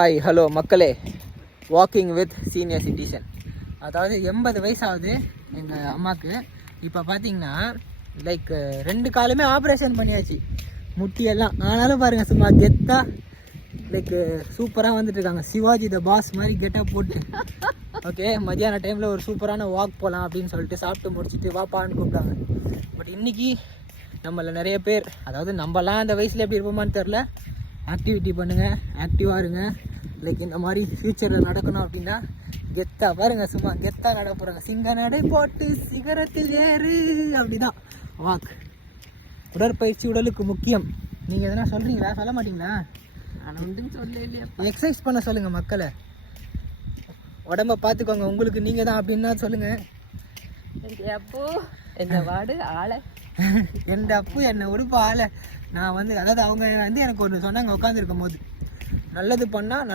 Hi hello மக்களே, walking with senior citizen. அதாவது 80 வயசாகுது எங்கள் அம்மாவுக்கு. இப்போ பார்த்தீங்கன்னா லைக் 2 காலுமே ஆப்ரேஷன் பண்ணியாச்சு, முட்டியெல்லாம். ஆனாலும் பாருங்கள், சும்மா கெத்தாக லைக் சூப்பராக வந்துட்டுருக்காங்க, சிவாஜி த பாஸ் மாதிரி கெட்டப் போட்டு. ஓகே, மதியான டைமில் ஒரு சூப்பரான வாக் போகலாம் அப்படின்னு சொல்லிட்டு சாப்பிட்டு முடிச்சுட்டு வாப்பான்னு கூப்பிட்டாங்க. பட் இன்றைக்கி நம்மள நிறைய பேர், அதாவது நம்மலாம் அந்த வயசில் எப்படி இருப்போமான்னு தெரில, ஆக்டிவிட்டி பண்ணுங்கள், ஆக்டிவாக இருங்க. லைக் இந்த மாதிரி ஃப்யூச்சரில் நடக்கணும் அப்படின்னா கெத்தாக பாருங்கள், சும்மா கெத்தாக நட போகிறாங்க. சிங்க நடை போட்டு சிகரத்தில் ஏறு, அப்படிதான் வாக். உடற்பயிற்சி உடலுக்கு முக்கியம். நீங்கள் எதனா சொல்கிறீங்களா? சொல்ல மாட்டீங்களா? ஆனால் ஒன்றும் சொல்ல இல்லையா. எக்ஸசைஸ் பண்ண சொல்லுங்கள் மக்களை, உடம்ப பார்த்துக்கோங்க, உங்களுக்கு நீங்கள் தான் அப்படின்னா சொல்லுங்கள். அப்போ என்ன வாடு ஆளை எந்த அப்பு என்னை உடுப்பு ஆளை. நான் வந்து, அதாவது அவங்க வந்து எனக்கு ஒன்று சொன்னாங்க உட்காந்துருக்கும் போது, நல்லது பண்ணால்